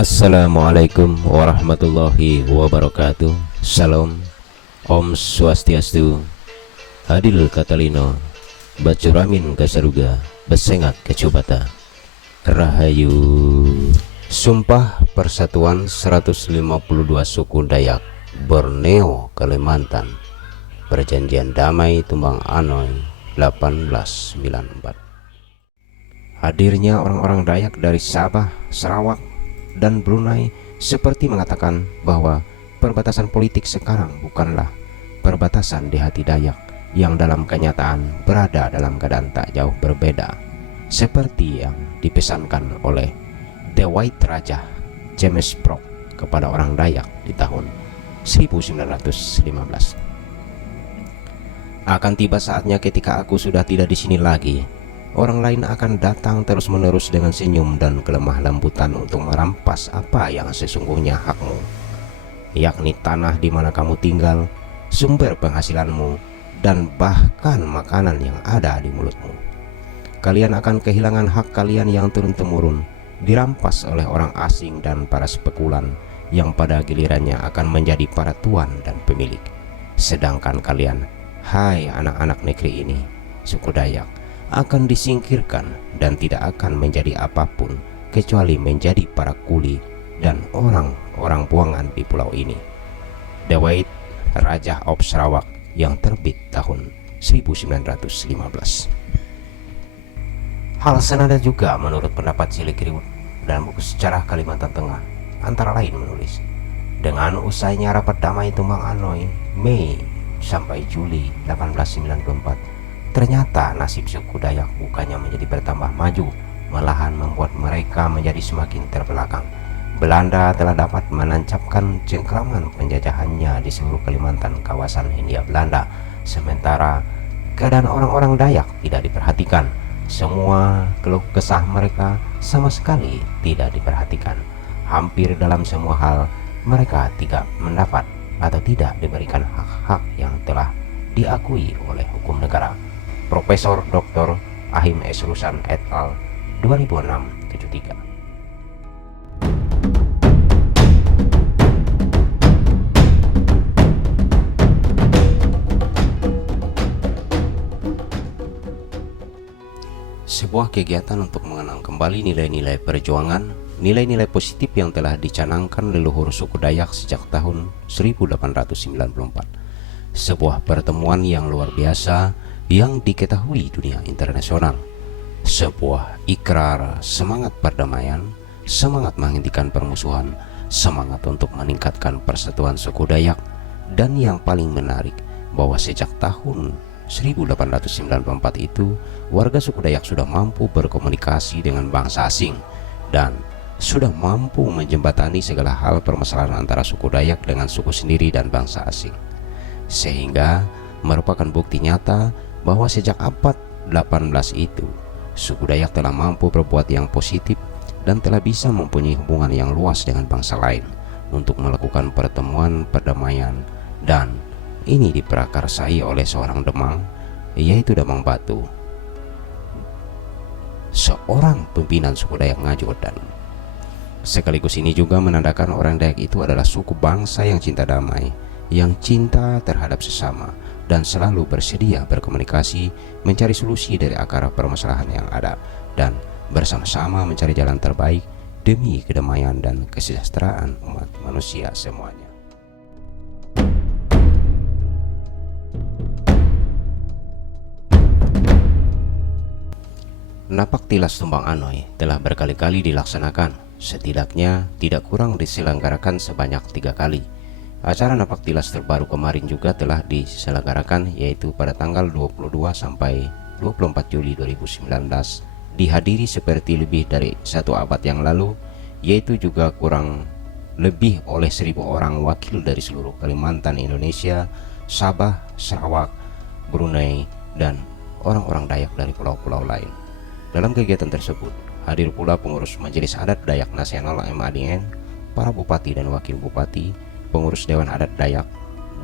Assalamualaikum warahmatullahi wabarakatuh. Salam, Om Swastiastu, Hadil Katalino, Bacuramin Kasaruga, Besengat Kecubata, Rahayu. Sumpah Persatuan 152 Suku Dayak Borneo, Kalimantan. Perjanjian Damai Tumbang Anoy 1894. Hadirnya orang-orang Dayak dari Sabah, Sarawak, dan Brunei seperti mengatakan bahwa perbatasan politik sekarang bukanlah perbatasan di hati Dayak yang dalam kenyataan berada dalam keadaan tak jauh berbeda, seperti yang dipesankan oleh The White Raja James Brooke kepada orang Dayak di tahun 1915. Akan tiba saatnya ketika aku sudah tidak di sini lagi, orang lain akan datang terus-menerus dengan senyum dan kelemah lembutan untuk merampas apa yang sesungguhnya hakmu, yakni tanah di mana kamu tinggal, sumber penghasilanmu, dan bahkan makanan yang ada di mulutmu. Kalian akan kehilangan hak kalian yang turun-temurun, dirampas oleh orang asing dan para spekulan yang pada gilirannya akan menjadi para tuan dan pemilik. Sedangkan kalian, hai anak-anak negeri ini, suku Dayak, akan disingkirkan dan tidak akan menjadi apapun kecuali menjadi para kuli dan orang-orang buangan di pulau ini. The White Raja of Sarawak yang terbit tahun 1915. Hal senada juga menurut pendapat Silikriwut dalam buku Sejarah Kalimantan Tengah, antara lain menulis, dengan usainya rapat damai Tumbang Anoy Mei sampai Juli 1894, ternyata nasib suku Dayak bukannya menjadi bertambah maju, malahan membuat mereka menjadi semakin terbelakang. Belanda telah dapat menancapkan cengkraman penjajahannya di seluruh Kalimantan kawasan Hindia Belanda, sementara keadaan orang-orang Dayak tidak diperhatikan. Semua keluh kesah mereka sama sekali tidak diperhatikan. Hampir dalam semua hal mereka tidak mendapat atau tidak diberikan hak-hak yang telah diakui oleh hukum negara. Profesor Dr. Ahim S. Rusan et al. 2006-73. Sebuah kegiatan untuk mengenang kembali nilai-nilai perjuangan, nilai-nilai positif yang telah dicanangkan leluhur suku Dayak sejak tahun 1894. Sebuah pertemuan yang luar biasa yang diketahui dunia internasional, sebuah ikrar semangat perdamaian, semangat menghentikan permusuhan, semangat untuk meningkatkan persatuan suku Dayak, dan yang paling menarik bahwa sejak tahun 1894 itu warga suku Dayak sudah mampu berkomunikasi dengan bangsa asing dan sudah mampu menjembatani segala hal permasalahan antara suku Dayak dengan suku sendiri dan bangsa asing, sehingga merupakan bukti nyata bahwa sejak abad 18 itu suku Dayak telah mampu berbuat yang positif dan telah bisa mempunyai hubungan yang luas dengan bangsa lain untuk melakukan pertemuan perdamaian, dan ini diprakarsai oleh seorang Demang, yaitu Demang Batu, seorang pimpinan suku Dayak Ngajodan. Sekaligus ini juga menandakan orang Dayak itu adalah suku bangsa yang cinta damai, yang cinta terhadap sesama, dan selalu bersedia berkomunikasi, mencari solusi dari akar permasalahan yang ada, dan bersama-sama mencari jalan terbaik demi kedamaian dan kesejahteraan umat manusia semuanya. Napak tilas Tumbang Anoy telah berkali-kali dilaksanakan, setidaknya tidak kurang diselenggarakan sebanyak 3 kali. Acara napak tilas terbaru kemarin juga telah diselenggarakan, yaitu pada tanggal 22 sampai 24 Juli 2019, dihadiri seperti lebih dari 1 abad yang lalu, yaitu juga kurang lebih oleh 1.000 orang wakil dari seluruh Kalimantan Indonesia, Sabah, Sarawak, Brunei, dan orang-orang Dayak dari pulau-pulau lain. Dalam kegiatan tersebut hadir pula pengurus Majelis Adat Dayak Nasional MADN, para bupati dan wakil bupati, pengurus Dewan Adat Dayak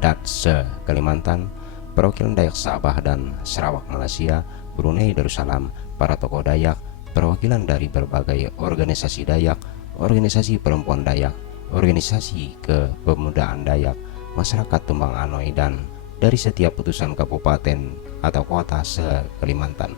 DATSE Kalimantan, perwakilan Dayak Sabah dan Sarawak Malaysia, Brunei Darussalam, para tokoh Dayak, perwakilan dari berbagai organisasi Dayak, organisasi perempuan Dayak, organisasi kepemudaan Dayak, masyarakat Tumbang Anoy, dan dari setiap putusan kabupaten atau kota se-Kalimantan.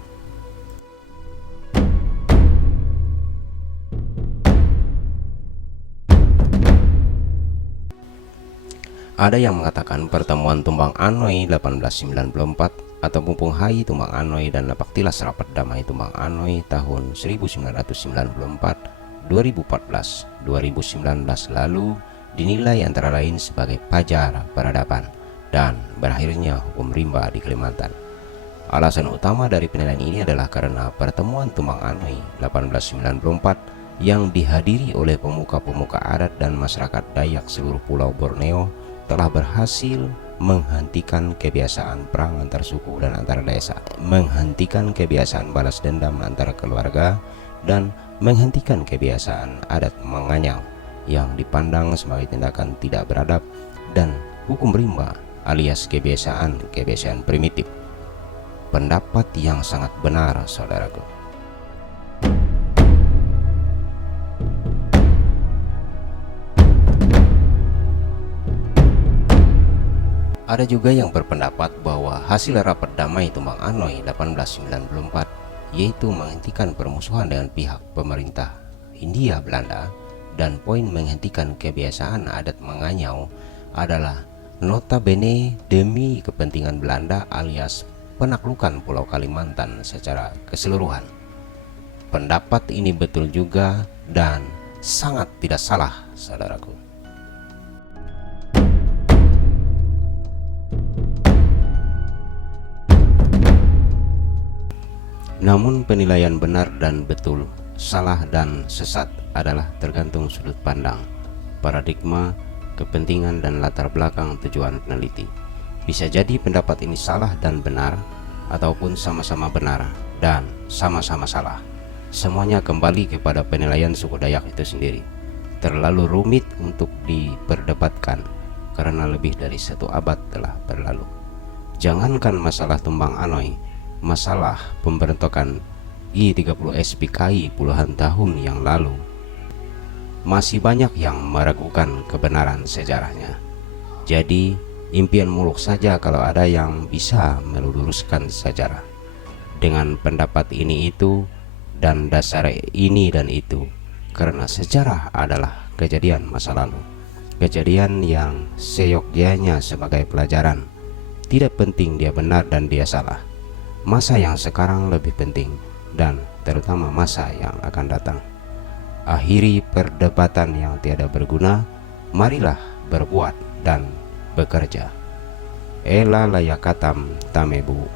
Ada yang mengatakan pertemuan Tumbang Anoy 1894 atau Mumpung Hai Tumbang Anoy dan Napaktilas Rapat Damai Tumbang Anoy tahun 1994, 2014, 2019 lalu dinilai antara lain sebagai pajar peradaban dan berakhirnya hukum rimba di Kalimantan. Alasan utama dari penilaian ini adalah karena pertemuan Tumbang Anoy 1894 yang dihadiri oleh pemuka-pemuka adat dan masyarakat Dayak seluruh pulau Borneo telah berhasil menghentikan kebiasaan perang antar suku dan antar desa, menghentikan kebiasaan balas dendam antar keluarga, dan menghentikan kebiasaan adat menganyang yang dipandang sebagai tindakan tidak beradab dan hukum rimba alias kebiasaan primitif. Pendapat yang sangat benar, saudaraku. Ada juga yang berpendapat bahwa hasil rapat damai Tumbang Anoy 1894, yaitu menghentikan permusuhan dengan pihak pemerintah Hindia Belanda dan poin menghentikan kebiasaan adat menganyau, adalah notabene demi kepentingan Belanda alias penaklukan Pulau Kalimantan secara keseluruhan. Pendapat ini betul juga dan sangat tidak salah, saudaraku. Namun penilaian benar dan betul, salah dan sesat adalah tergantung sudut pandang, paradigma, kepentingan, dan latar belakang tujuan peneliti. Bisa jadi pendapat ini salah dan benar, ataupun sama-sama benar dan sama-sama salah. Semuanya kembali kepada penilaian suku Dayak itu sendiri. Terlalu rumit untuk diperdebatkan karena lebih dari 1 abad telah berlalu. Jangankan masalah Tumbang Anoy, masalah pemberontakan I-30 SPKI puluhan tahun yang lalu, masih banyak yang meragukan kebenaran sejarahnya. Jadi impian muluk saja kalau ada yang bisa meluruskan sejarah dengan pendapat ini itu dan dasar ini dan itu, karena sejarah adalah kejadian masa lalu, kejadian yang seyogyanya sebagai pelajaran. Tidak penting dia benar dan dia salah, masa yang sekarang lebih penting, dan terutama masa yang akan datang. Akhiri perdebatan yang tiada berguna, marilah berbuat dan bekerja. Ela layakatam tamebu.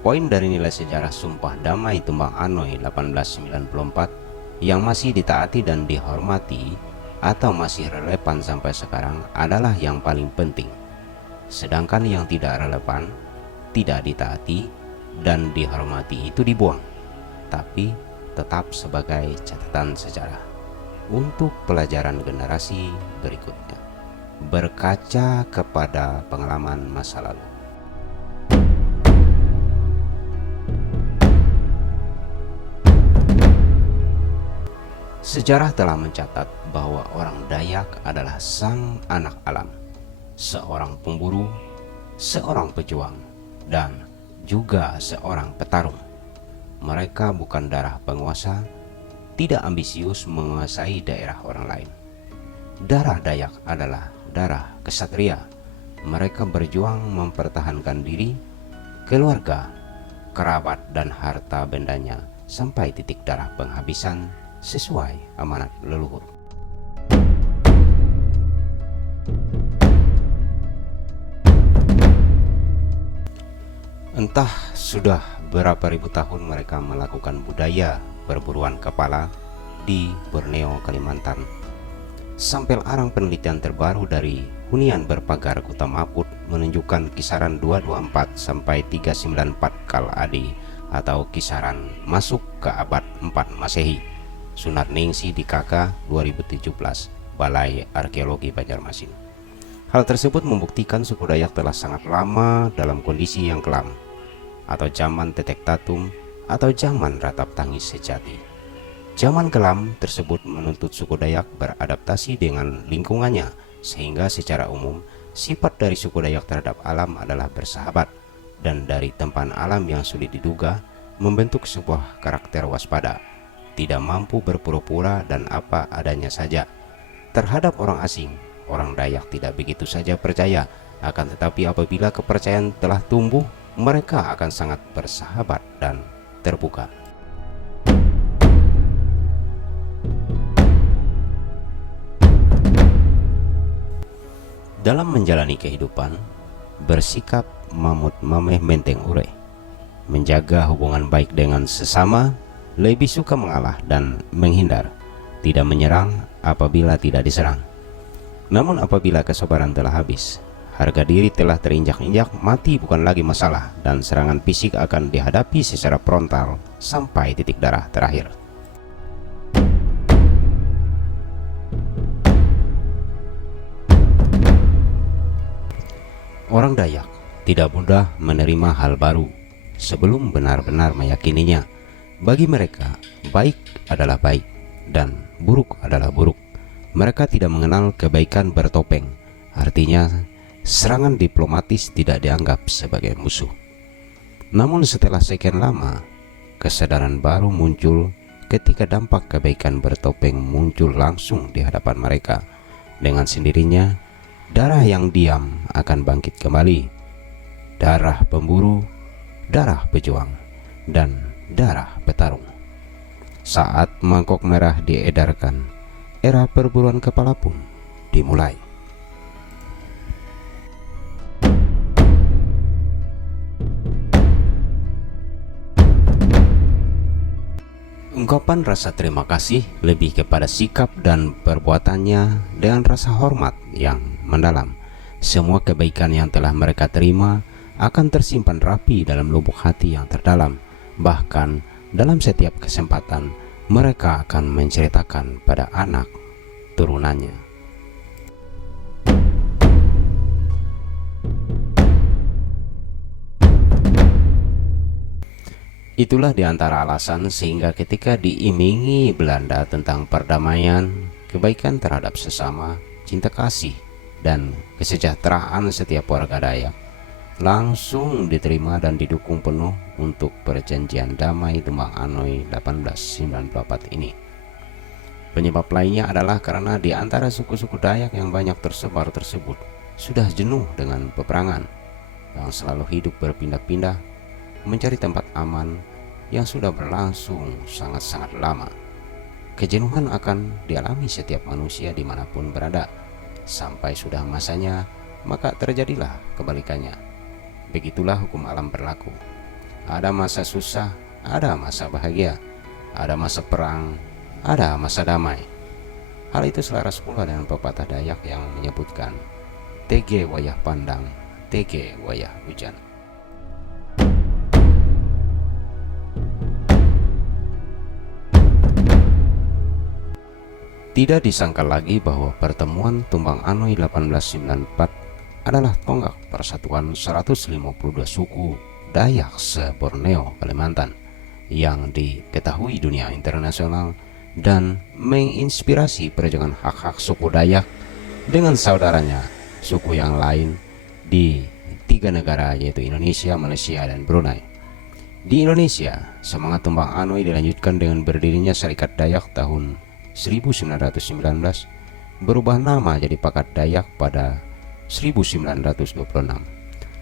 Poin dari nilai sejarah Sumpah Damai Tumbang Anoy 1894 yang masih ditaati dan dihormati atau masih relevan sampai sekarang adalah yang paling penting. Sedangkan yang tidak relevan, tidak ditaati dan dihormati itu dibuang, tapi tetap sebagai catatan sejarah untuk pelajaran generasi berikutnya, berkaca kepada pengalaman masa lalu. Sejarah telah mencatat bahwa orang Dayak adalah sang anak alam, seorang pemburu, seorang pejuang, dan juga seorang petarung. Mereka bukan darah penguasa, tidak ambisius menguasai daerah orang lain. Darah Dayak adalah darah kesatria. Mereka berjuang mempertahankan diri, keluarga, kerabat, dan harta bendanya sampai titik darah penghabisan sesuai amanat leluhur. Entah sudah berapa ribu tahun mereka melakukan budaya perburuan kepala di Borneo, Kalimantan. Sampel arang penelitian terbaru dari hunian berpagar Kuta Maput menunjukkan kisaran 224 sampai 394 Kal AD atau kisaran masuk ke abad 4 Masehi. Sunar Ningsi di KK 2017, Balai Arkeologi Banjarmasin. Hal tersebut membuktikan suku Dayak telah sangat lama dalam kondisi yang kelam, atau zaman tetek tatung, atau zaman ratap tangis sejati. Zaman kelam tersebut menuntut suku Dayak beradaptasi dengan lingkungannya, sehingga secara umum sifat dari suku Dayak terhadap alam adalah bersahabat, dan dari tempahan alam yang sulit diduga membentuk sebuah karakter waspada, tidak mampu berpura-pura dan apa adanya saja. Terhadap orang asing, orang Dayak tidak begitu saja percaya, akan tetapi apabila kepercayaan telah tumbuh, mereka akan sangat bersahabat dan terbuka. Dalam menjalani kehidupan, bersikap mamut mameh menteng ure, menjaga hubungan baik dengan sesama, lebih suka mengalah dan menghindar, tidak menyerang apabila tidak diserang. Namun apabila kesabaran telah habis, harga diri telah terinjak-injak, mati bukan lagi masalah, dan serangan fisik akan dihadapi secara frontal sampai titik darah terakhir. Orang Dayak tidak mudah menerima hal baru sebelum benar-benar meyakininya. Bagi mereka, baik adalah baik dan buruk adalah buruk. Mereka tidak mengenal kebaikan bertopeng, artinya serangan diplomatis tidak dianggap sebagai musuh. Namun setelah sekian lama, kesadaran baru muncul ketika dampak kebaikan bertopeng muncul langsung di hadapan mereka. Dengan sendirinya, darah yang diam akan bangkit kembali. Darah pemburu, darah pejuang, dan darah petarung. Saat mangkok merah diedarkan, era perburuan kepala pun dimulai. Ungkapan rasa terima kasih lebih kepada sikap dan perbuatannya dengan rasa hormat yang mendalam. Semua kebaikan yang telah mereka terima akan tersimpan rapi dalam lubuk hati yang terdalam. Bahkan dalam setiap kesempatan mereka akan menceritakan pada anak turunannya. Itulah diantara alasan sehingga ketika diimingi Belanda tentang perdamaian, kebaikan terhadap sesama, cinta kasih, dan kesejahteraan setiap warga Dayak, langsung diterima dan didukung penuh untuk perjanjian damai Tumbang Anoy 1894 ini. Penyebab lainnya adalah karena di antara suku-suku Dayak yang banyak tersebar tersebut sudah jenuh dengan peperangan, yang selalu hidup berpindah-pindah mencari tempat aman yang sudah berlangsung sangat-sangat lama. Kejenuhan akan dialami setiap manusia dimanapun berada. Sampai sudah masanya, maka terjadilah kebalikannya. Begitulah hukum alam berlaku. Ada masa susah, ada masa bahagia, ada masa perang, ada masa damai. Hal itu selaras pula dengan pepatah Dayak yang menyebutkan tege wayah pandang, tege wayah hujan. Tidak disangka lagi bahwa pertemuan Tumbang Anoy 1894 adalah tonggak persatuan 152 suku Dayak se-Borneo, Kalimantan, yang diketahui dunia internasional dan menginspirasi perjuangan hak-hak suku Dayak dengan saudaranya suku yang lain di 3 negara, yaitu Indonesia, Malaysia, dan Brunei. Di Indonesia, semangat Tumbang Anoy dilanjutkan dengan berdirinya Serikat Dayak tahun 1919, berubah nama jadi Pakat Dayak pada 1926,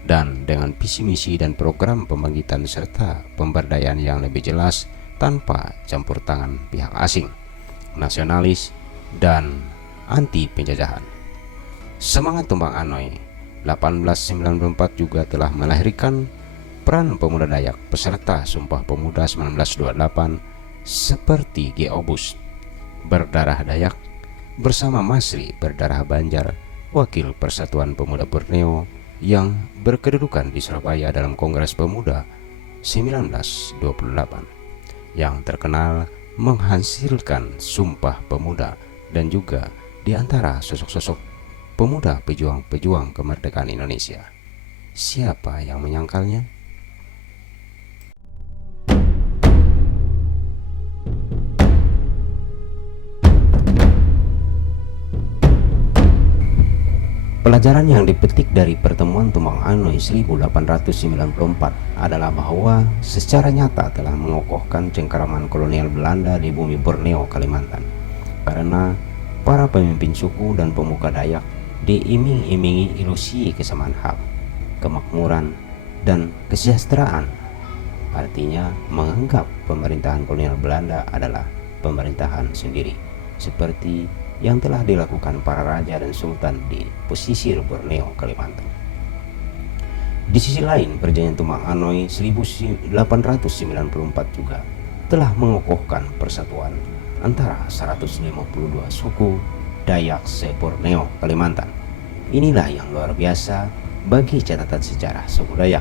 dan dengan visi misi dan program pembangkitan serta pemberdayaan yang lebih jelas tanpa campur tangan pihak asing, nasionalis, dan anti penjajahan. Semangat Tumbang Anoy 1894 juga telah melahirkan peran pemuda Dayak peserta Sumpah Pemuda 1928 seperti G. Obus berdarah Dayak bersama Masri berdarah Banjar, wakil Persatuan Pemuda Borneo yang berkedudukan di Surabaya dalam Kongres Pemuda 1928 yang terkenal menghasilkan Sumpah Pemuda, dan juga di antara sosok-sosok pemuda pejuang-pejuang kemerdekaan Indonesia. Siapa yang menyangkalnya? Pelajaran yang dipetik dari pertemuan Tumbang Anoy 1894 adalah bahwa secara nyata telah mengokohkan cengkeraman kolonial Belanda di bumi Borneo, Kalimantan. Karena para pemimpin suku dan pemuka Dayak diiming-imingi ilusi kesamaan hak, kemakmuran, dan kesejahteraan. Artinya menganggap pemerintahan kolonial Belanda adalah pemerintahan sendiri, seperti yang telah dilakukan para raja dan sultan di pesisir Borneo, Kalimantan. Di sisi lain, perjanjian Tumbang Anoy 1894 juga telah mengokohkan persatuan antara 152 suku Dayak se-Borneo, Kalimantan. Inilah yang luar biasa bagi catatan sejarah suku Dayak,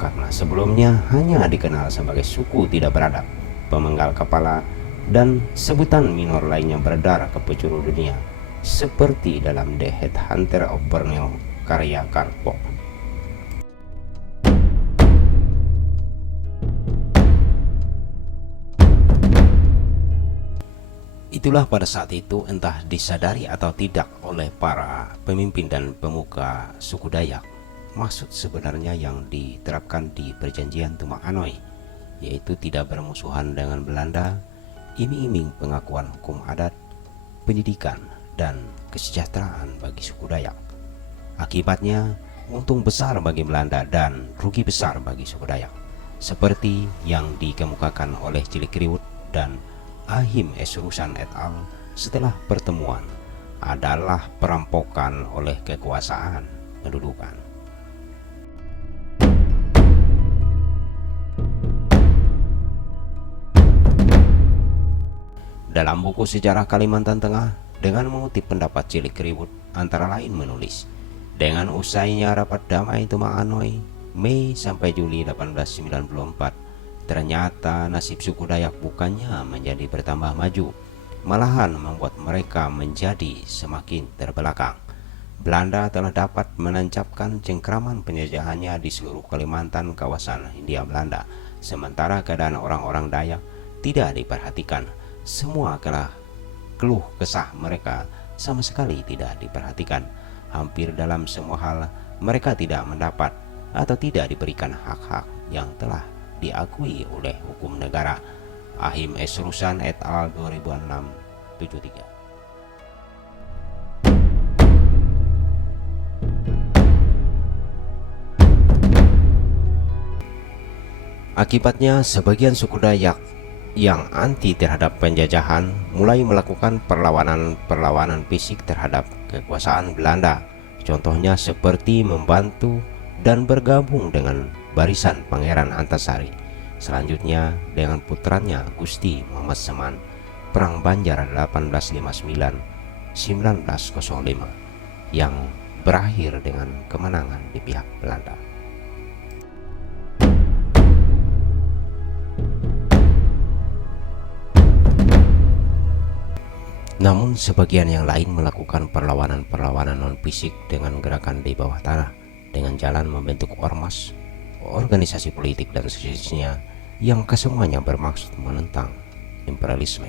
karena sebelumnya hanya dikenal sebagai suku tidak beradab, pemenggal kepala, dan sebutan minor lainnya beredar ke penjuru dunia, seperti dalam The Headhunter of Borneo karya Karl. Itulah pada saat itu, entah disadari atau tidak oleh para pemimpin dan pemuka suku Dayak, maksud sebenarnya yang diterapkan di perjanjian Tumbang Anoy, yaitu tidak bermusuhan dengan Belanda, iming-iming pengakuan hukum adat, pendidikan, dan kesejahteraan bagi suku Dayak. Akibatnya, untung besar bagi Belanda dan rugi besar bagi suku Dayak, seperti yang dikemukakan oleh Cilikriwut dan Ahim S. Rusan et al. Setelah pertemuan adalah perampokan oleh kekuasaan kedudukan. Dalam buku Sejarah Kalimantan Tengah, dengan mengutip pendapat Cilikriwut, antara lain menulis, dengan usainya rapat damai Tumbang Anoy Mei sampai Juli 1894, ternyata nasib suku Dayak bukannya menjadi bertambah maju, malahan membuat mereka menjadi semakin terbelakang. Belanda telah dapat menancapkan cengkraman penjajahannya di seluruh Kalimantan kawasan Hindia Belanda, sementara keadaan orang-orang Dayak tidak diperhatikan. Semua keluh kesah mereka sama sekali tidak diperhatikan. Hampir dalam semua hal mereka tidak mendapat atau tidak diberikan hak-hak yang telah diakui oleh hukum negara. Ahim S. Rusan et al. 2006-73. Akibatnya, sebagian suku Dayak yang anti terhadap penjajahan mulai melakukan perlawanan fisik terhadap kekuasaan Belanda. Contohnya seperti membantu dan bergabung dengan barisan Pangeran Antasari. Selanjutnya dengan putranya Gusti Muhammad Seman, Perang Banjar 1859-1905 yang berakhir dengan kemenangan di pihak Belanda. Namun sebagian yang lain melakukan perlawanan non-fisik dengan gerakan di bawah tanah, dengan jalan membentuk ormas, organisasi politik dan sejenisnya yang kesemuanya bermaksud menentang imperialisme.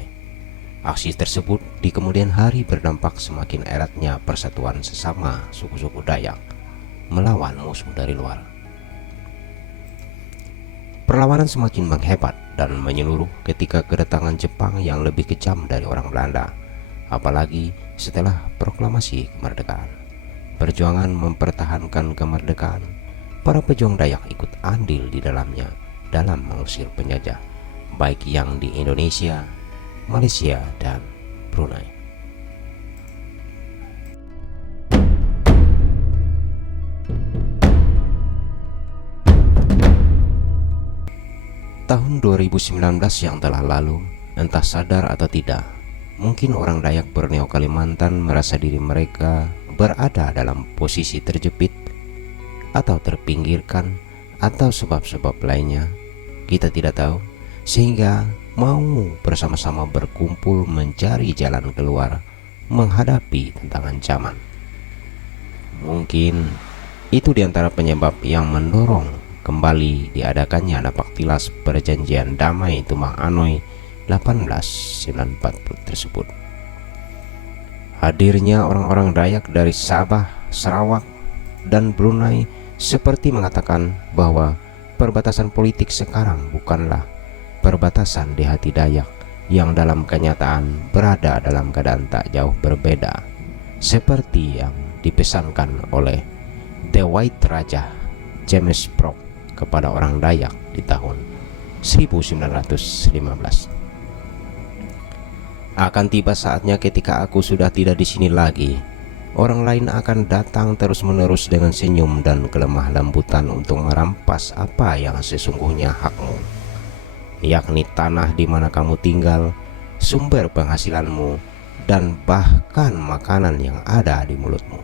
Aksi tersebut di kemudian hari berdampak semakin eratnya persatuan sesama suku-suku Dayak melawan musuh dari luar. Perlawanan semakin menghebat dan menyeluruh ketika kedatangan Jepang yang lebih kejam dari orang Belanda. Apalagi setelah proklamasi kemerdekaan, perjuangan mempertahankan kemerdekaan, para pejuang Dayak ikut andil di dalamnya dalam mengusir penjajah, baik yang di Indonesia, Malaysia, dan Brunei. Tahun 2019 yang telah lalu, entah sadar atau tidak, mungkin orang Dayak Borneo Kalimantan merasa diri mereka berada dalam posisi terjepit atau terpinggirkan atau sebab-sebab lainnya, kita tidak tahu, sehingga mau bersama-sama berkumpul mencari jalan keluar menghadapi tantangan zaman. Mungkin itu diantara penyebab yang mendorong kembali diadakannya Napaktilas Perjanjian Damai Tumbang Anoy 1894 tersebut. Hadirnya orang-orang Dayak dari Sabah, Sarawak, dan Brunei seperti mengatakan bahwa perbatasan politik sekarang bukanlah perbatasan di hati Dayak yang dalam kenyataan berada dalam keadaan tak jauh berbeda seperti yang dipesankan oleh The White Raja James Brooke kepada orang Dayak di tahun 1915. Akan tiba saatnya ketika aku sudah tidak di sini lagi, orang lain akan datang terus-menerus dengan senyum dan kelemah lembutan untuk merampas apa yang sesungguhnya hakmu, yakni tanah di mana kamu tinggal, sumber penghasilanmu, dan bahkan makanan yang ada di mulutmu.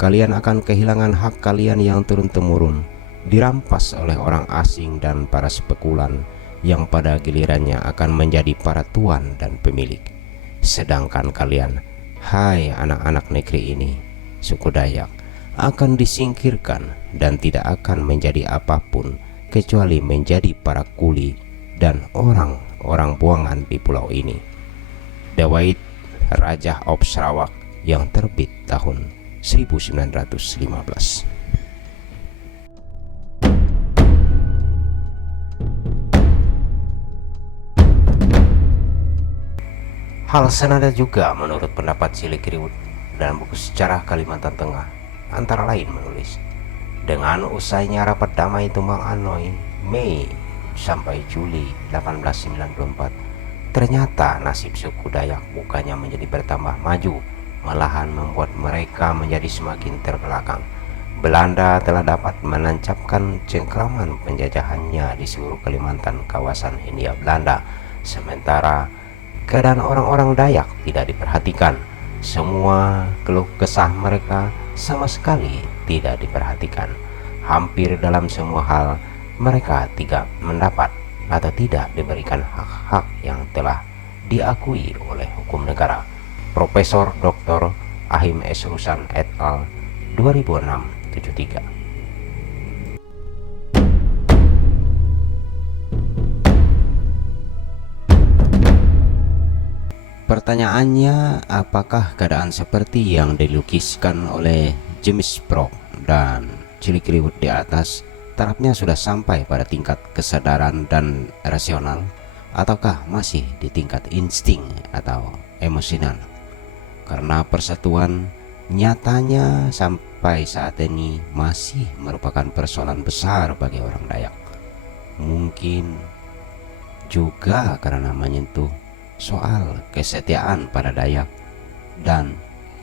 Kalian akan kehilangan hak kalian yang turun-temurun, dirampas oleh orang asing dan para spekulan yang pada gilirannya akan menjadi para tuan dan pemilik. Sedangkan kalian, hai anak-anak negeri ini, suku Dayak, akan disingkirkan dan tidak akan menjadi apapun kecuali menjadi para kuli dan orang-orang buangan di pulau ini. The White Raja of Sarawak yang terbit tahun 1915. Hal senada juga menurut pendapat Silikriwut dalam buku Sejarah Kalimantan Tengah, antara lain menulis, dengan usainya rapat damai Tumbang Anoy Mei sampai Juli 1894, ternyata nasib suku Dayak bukannya menjadi bertambah maju, malahan membuat mereka menjadi semakin terbelakang. Belanda telah dapat menancapkan cengkraman penjajahannya di seluruh Kalimantan kawasan Hindia Belanda, sementara keadaan orang-orang Dayak tidak diperhatikan. Semua keluh kesah mereka sama sekali tidak diperhatikan. Hampir dalam semua hal mereka tidak mendapat atau tidak diberikan hak-hak yang telah diakui oleh hukum negara. Profesor Dr. Ahim S. Rusan et al. 2006-73. Pertanyaannya, apakah keadaan seperti yang dilukiskan oleh James Brooke dan Silikriwut di atas tarafnya sudah sampai pada tingkat kesadaran dan rasional, ataukah masih di tingkat insting atau emosional? Karena persatuan nyatanya sampai saat ini masih merupakan persoalan besar bagi orang Dayak. Mungkin juga karena menyentuh soal kesetiaan pada Dayak dan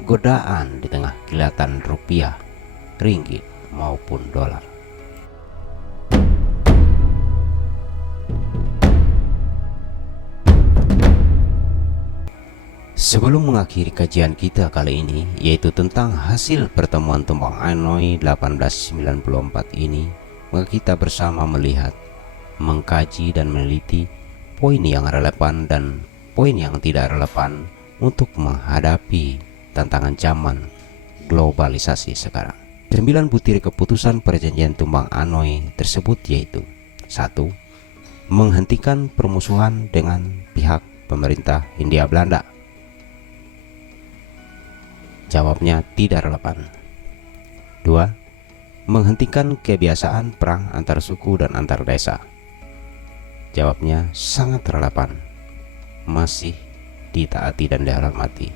godaan di tengah kilatan rupiah, ringgit maupun dolar. Sebelum mengakhiri kajian kita kali ini, yaitu tentang hasil pertemuan Tumbang Anoy 1894 ini, maka kita bersama melihat, mengkaji dan meneliti poin yang relevan dan poin yang tidak relevan untuk menghadapi tantangan zaman globalisasi sekarang. 9 butir keputusan perjanjian Tumbang Anoy tersebut yaitu: 1. Menghentikan permusuhan dengan pihak pemerintah Hindia Belanda. Jawabnya tidak relevan. 2. Menghentikan kebiasaan perang antar suku dan antar desa. Jawabnya sangat relevan, masih ditaati dan dihormati.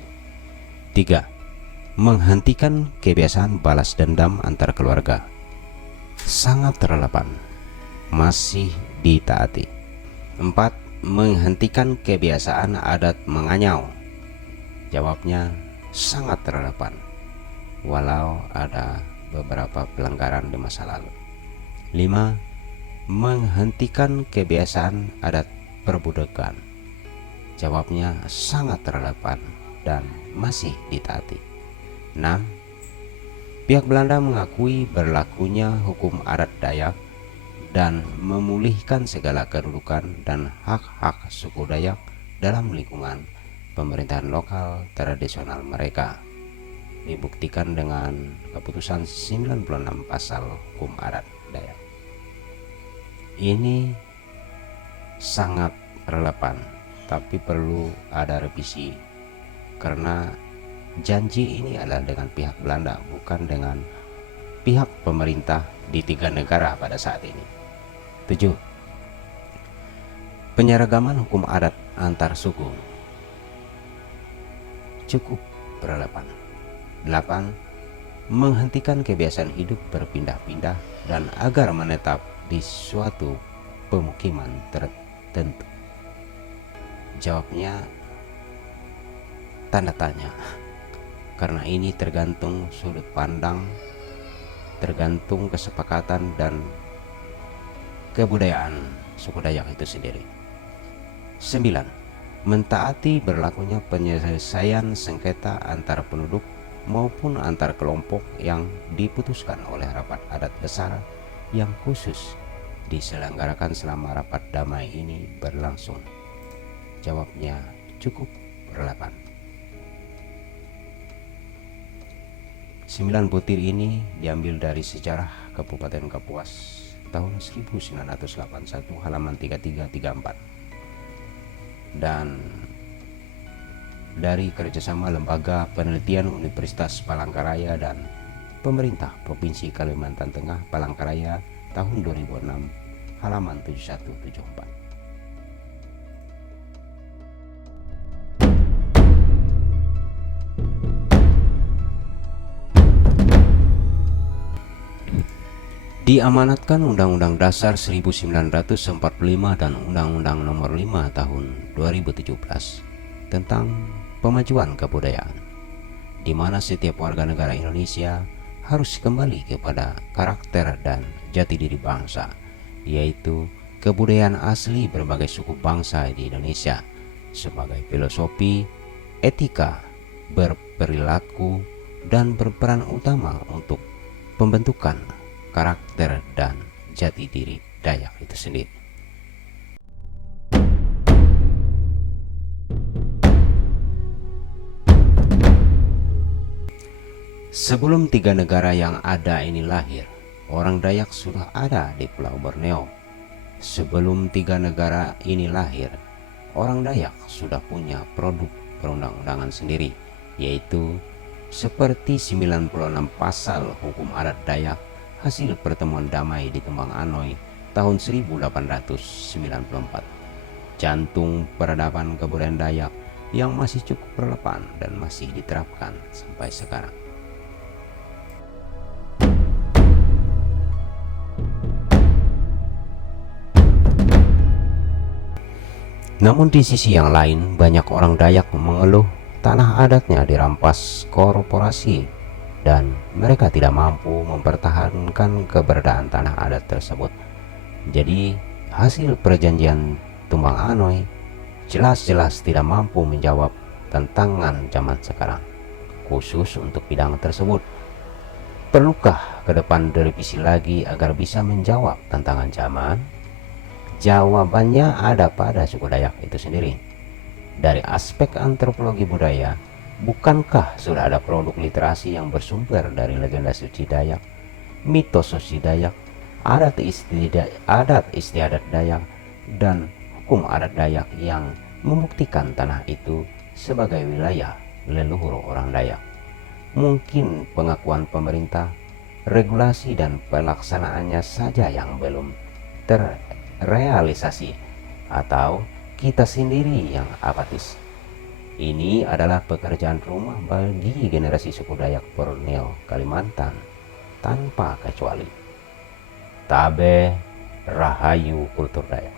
3. Menghentikan kebiasaan balas dendam antar keluarga. Sangat relevan, masih ditaati. 4. Menghentikan kebiasaan adat menganyau. Jawabnya sangat relevan, walau ada beberapa pelanggaran di masa lalu. 5. Menghentikan kebiasaan adat perbudakan. Jawabnya sangat relevan dan masih ditaati. 6. Pihak Belanda mengakui berlakunya hukum adat Dayak dan memulihkan segala kedudukan dan hak-hak suku Dayak dalam lingkungan pemerintahan lokal tradisional mereka. dibuktikan dengan keputusan 96 pasal hukum adat Dayak. Ini sangat relevan, tapi perlu ada revisi karena janji ini adalah dengan pihak Belanda, bukan dengan pihak pemerintah di 3 negara pada saat ini. 7. Penyeragaman hukum adat antar suku cukup relevan. 8. Menghentikan kebiasaan hidup berpindah-pindah dan agar menetap di suatu pemukiman tertentu. Jawabnya tanda tanya, karena ini tergantung sudut pandang, tergantung kesepakatan dan kebudayaan suku Dayak itu sendiri. 9. Mentaati berlakunya penyelesaian sengketa antar penduduk maupun antar kelompok yang diputuskan oleh rapat adat besar yang khusus diselenggarakan selama rapat damai ini berlangsung. Jawabnya cukup relevan. 9 butir ini diambil dari sejarah Kabupaten Kapuas tahun 1981 halaman 3334 dan dari kerjasama Lembaga Penelitian Universitas Palangkaraya dan Pemerintah Provinsi Kalimantan Tengah Palangkaraya tahun 2006 halaman 7174. Diamanatkan Undang-Undang Dasar 1945 dan Undang-Undang Nomor 5 Tahun 2017 tentang pemajuan kebudayaan, di mana setiap warga negara Indonesia harus kembali kepada karakter dan jati diri bangsa, yaitu kebudayaan asli berbagai suku bangsa di Indonesia sebagai filosofi, etika, berperilaku, dan berperan utama untuk pembentukan karakter dan jati diri Dayak itu sendiri. Sebelum 3 negara yang ada ini lahir, orang Dayak sudah ada di Pulau Borneo. Sebelum 3 negara ini lahir, orang Dayak sudah punya produk perundang-undangan sendiri, yaitu seperti 96 pasal hukum adat Dayak hasil pertemuan damai di Kembang Anoy tahun 1894, jantung peradaban kebudayaan Dayak yang masih cukup relevan dan masih diterapkan sampai sekarang. Namun di sisi yang lain, banyak orang Dayak mengeluh tanah adatnya dirampas korporasi dan mereka tidak mampu mempertahankan keberadaan tanah adat tersebut. Jadi hasil perjanjian Tumbang Anoy jelas-jelas tidak mampu menjawab tantangan zaman sekarang, khusus untuk bidang tersebut. Perlukah ke depan direvisi lagi agar bisa menjawab tantangan zaman? Jawabannya ada pada suku Dayak itu sendiri. Dari aspek antropologi budaya, bukankah sudah ada produk literasi yang bersumber dari legenda suci Dayak, mitos suci Dayak, adat istiadat Dayak, dan hukum adat Dayak yang membuktikan tanah itu sebagai wilayah leluhur orang Dayak? Mungkin pengakuan pemerintah, regulasi dan pelaksanaannya saja yang belum terrealisasi, atau kita sendiri yang apatis. Ini adalah pekerjaan rumah bagi generasi suku Dayak Borneo, Kalimantan, tanpa kecuali. Tabe Rahayu Kultur Dayak.